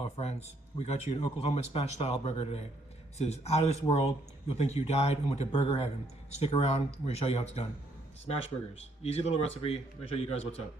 Oh, friends, we got you an Oklahoma Smash style burger today. This is out of this world. You'll think you died and went to burger heaven. Stick around, we're gonna show you how it's done. Smash burgers, easy little recipe. Let me show you guys what's up.